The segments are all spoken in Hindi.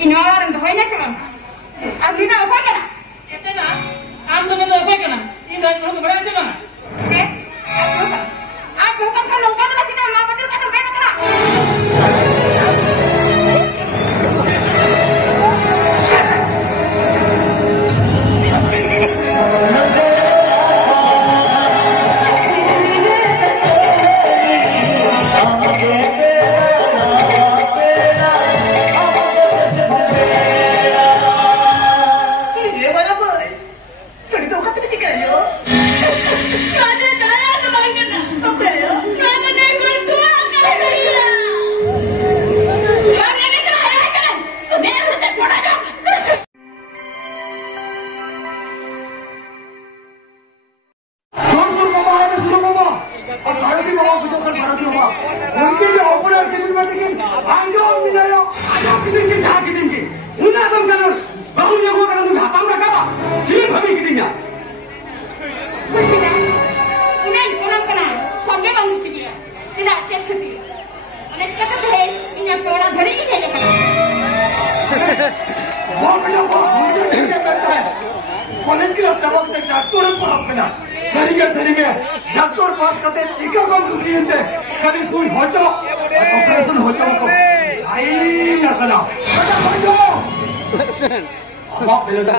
ini orang itu hanya cakap. Abdi nak apa kena? Kita nak, am tu mana apa kena? Ini dah kita berada di mana? Aku kan kalau kau nak kita mau betul kata kena kena.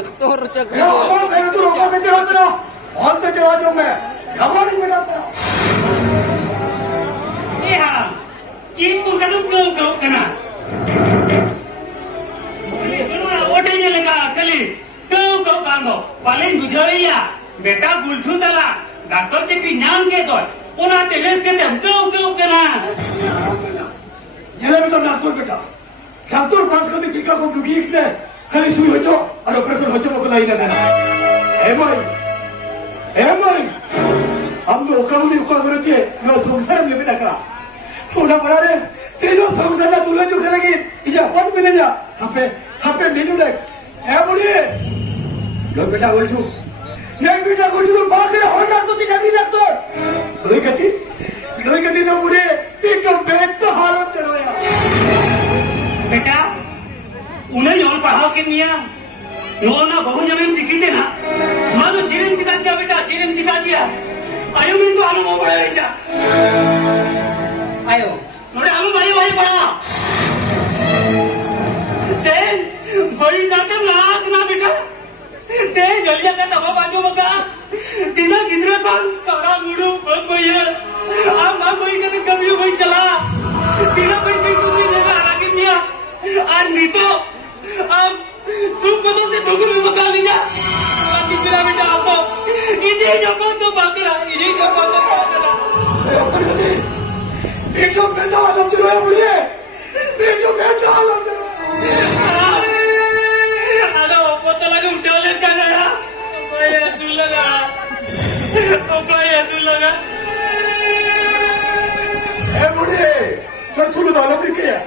Doktor cakap. Iya, cium kan kau kena. Orangnya lega kali kau banggo. Paling bujaya, beta gultu tala. Doktor cakap nyam ke tu. Puna teles ke tem kau kena. Yang lebih doktor beta. Doktor pas kau tu jika kau dugi ke. खाली सुई हो चो और ऑपरेशन हो चो को लाई ना देना एमआई हम तो ओकामुनी ओका करते हैं नो संसार में भी नका थोड़ा बड़ा रे तेरो संसार ना तुले जो करेगी इजा कौन मिले जा हापे मेनू देख एमडी लो बेटा बोलछू ये बेटा बोलछू बात करे हो जा तो तीन भी लगतो लोई कती ना पूरे पिक बेट तो हालत तेरो या बेटा उन्हें योल पढ़ाओ के मिया योल ना बहु जमीन सीखी थे ना माँ तो चिरम चिका दिया बेटा चिरम चिका दिया आयु में तो आलू बढ़ा रही जा आयो नोड़े आलू भाई पढ़ा ते बड़ी जाते लाग ना बेटा ते जलिया का तवा बाजू मका तीना किधर कौन कड़ा मुड़ू बहुत भैया आप माँ कोई कहते कभी कोई चला तीना कोई तुम भी लेगा आगे मिया और नहीं तो अब तुम कदों से धोखे में मका लिया अब तीसरा बेटा आप तो इधर जो कौन तो बात रहा इधर जो कौन तो बात रहा एक जो बेटा आलम दिलो है मुझे एक जो बेटा आलम दिलो अरे पता लगा उठा ले कर रहा कोई ऐसा लगा ए मुझे तो सुनो तो आलम लिखे है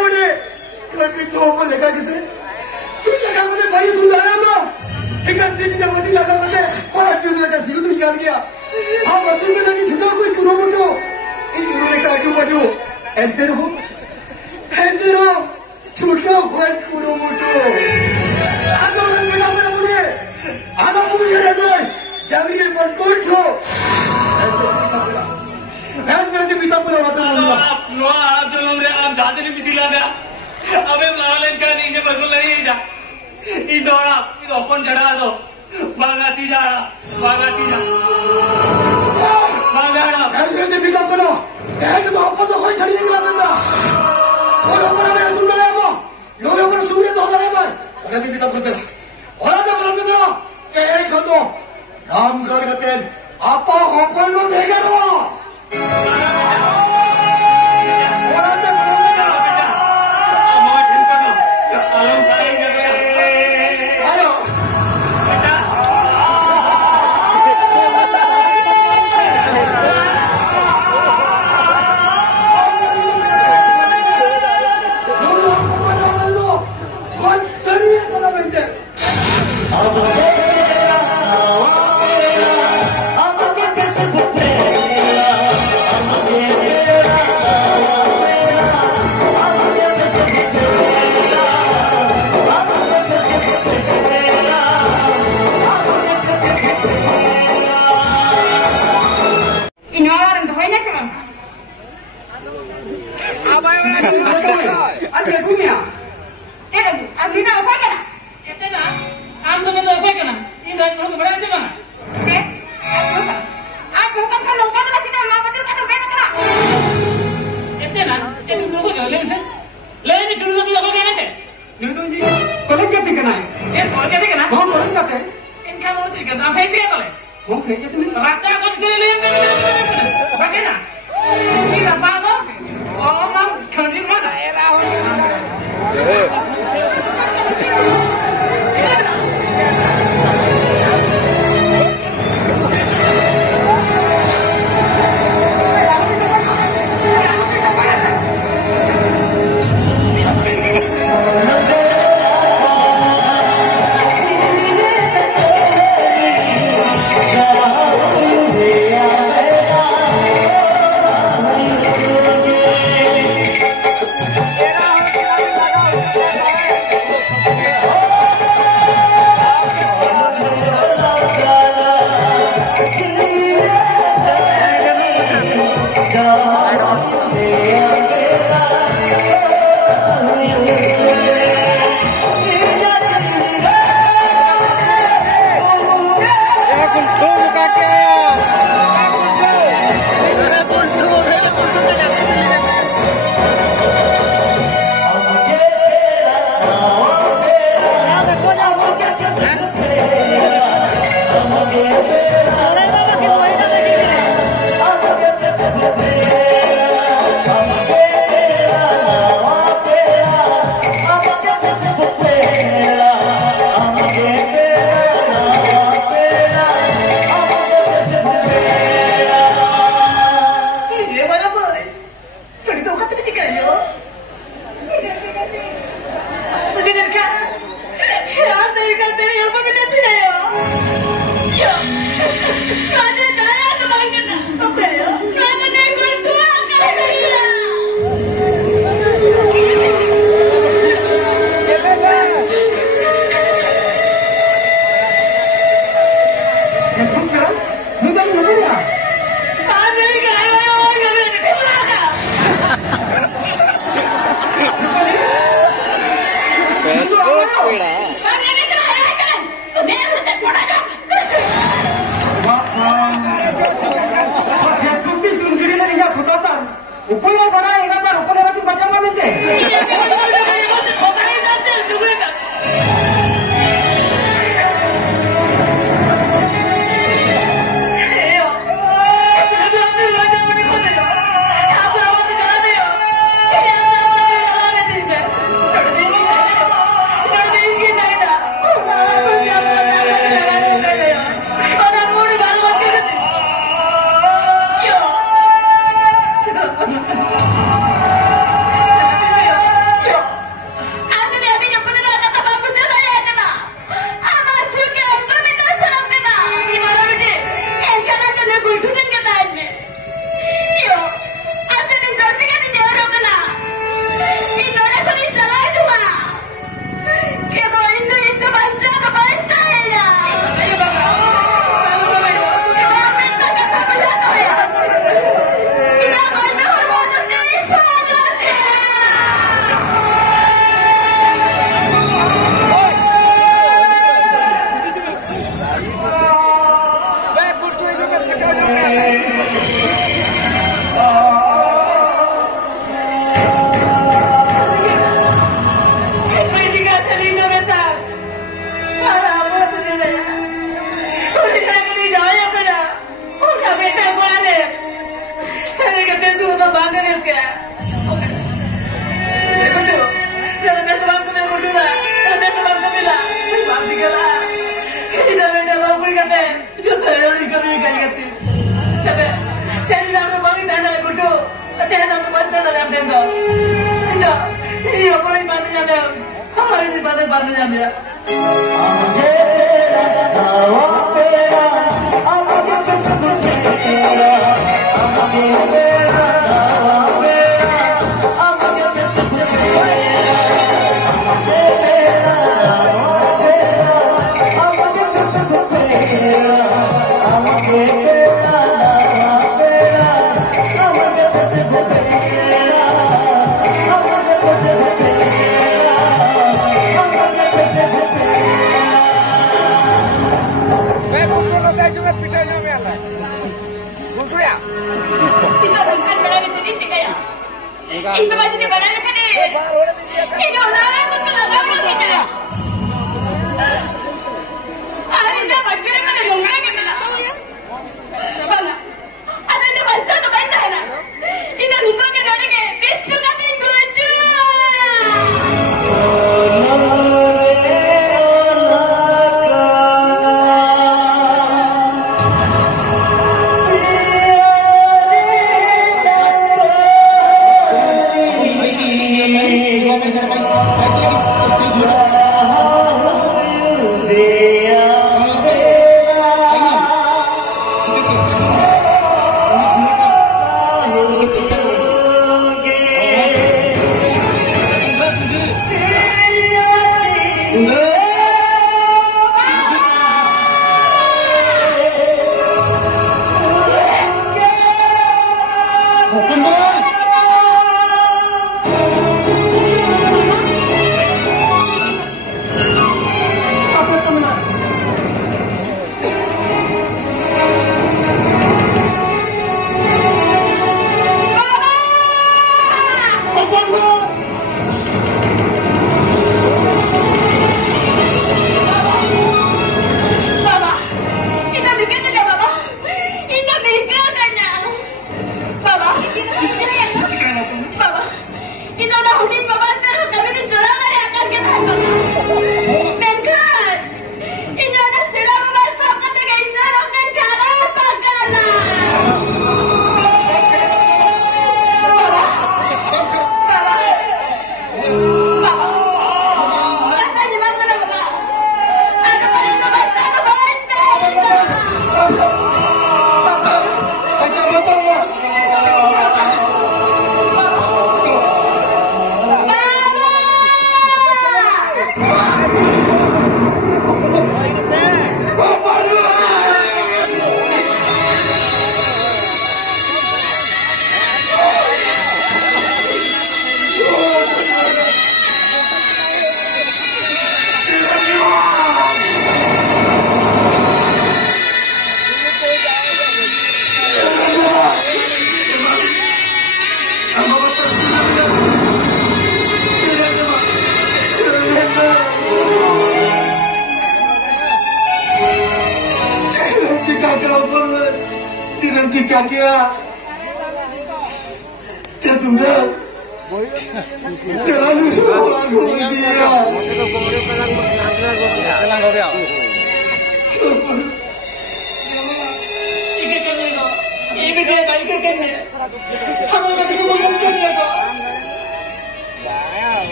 मुझे कभी तो ऊपर लगा किसे सुन लगा मुझे भाई सुन लगा ना एक सीधी ना बदी लगा मुझे और फिर लगा सीधे तो निकाल गया हाँ मशीन में लगी छुटा कोई करो मुझे इन लोगों का क्यों बजो एंटेरो छुटा कोई करो मुझे आना मुझे नहीं जावी के पर कोई छो ऐसे पिता पर वादा आप जो लोग रे आप जाते नहीं मिथिला गया अबे लालन का नीचे बसुल नहीं जा ई दौड़ा ई ओपन चढ़ा दो भागाती जा ऐसे पिता पर ऐसे तो अपन तो कोई शरीर निकला बेटा और अपन ने सुन रहा है यो अपन सूर्य तो होता है भाई अगर पिता पर चला और आजा बोल बेटा के एक दो नाम कर गते आपा ओपन में भेगे रो I'm Ada punya. Dina apa kena? Ete na, am to mendo apa kana? Ini dah kamu berapa jam mana? Aku kan kalau kan masih dah mau betul kan beda kena. Ete na, ete dua jam lagi sih. Lagi ni cuma dua jam kena ente. Ni tu ni. College जाते कना है? College जाते कना? हाँ college जाते हैं. इनका बोलते हैं कि आप है क्या बोले? हाँ है जाते नहीं. राजा को निकले ले इनका apa kena? Ini apa apa? Oh mam, kerja mana? I'm Itu baju di badan kan deh. Ini orang aku tuh lama kita. Hari ini baju yang ada dongeng kita nak. Bang, ada ni baca tu baca na. Ini nikah ke orang ke? Bisu kami guju.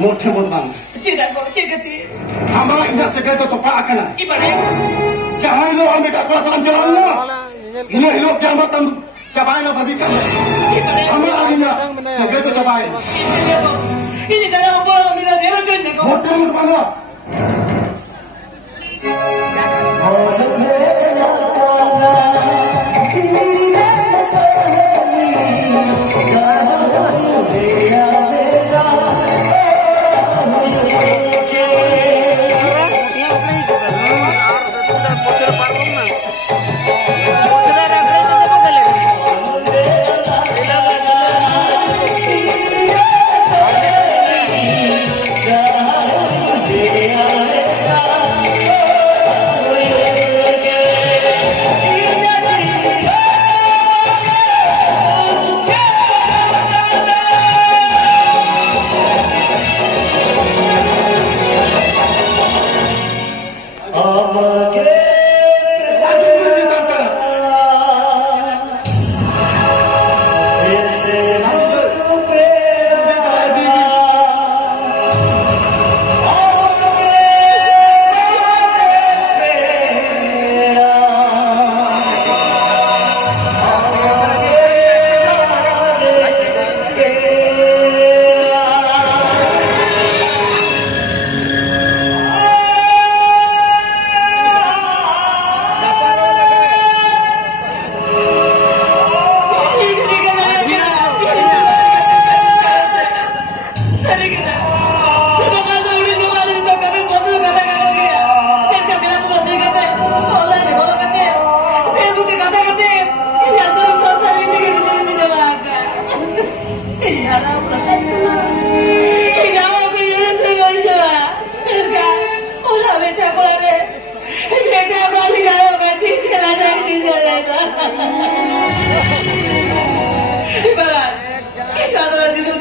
मोठे बोलबान हमारा इधर से गए तो पाला कना जहाँ लोग हम बेटा कोला तलम चलाओ ना इन्हें लोग क्या मत हम चबाए ना बदी कर हमारा इधर से गए तो चबाए ini cara apa orang bisa dia tu ni kau मोठे बोलबान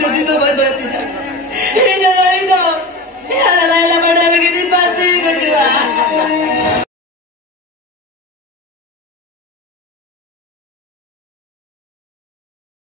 jadi tuh bantu tidak.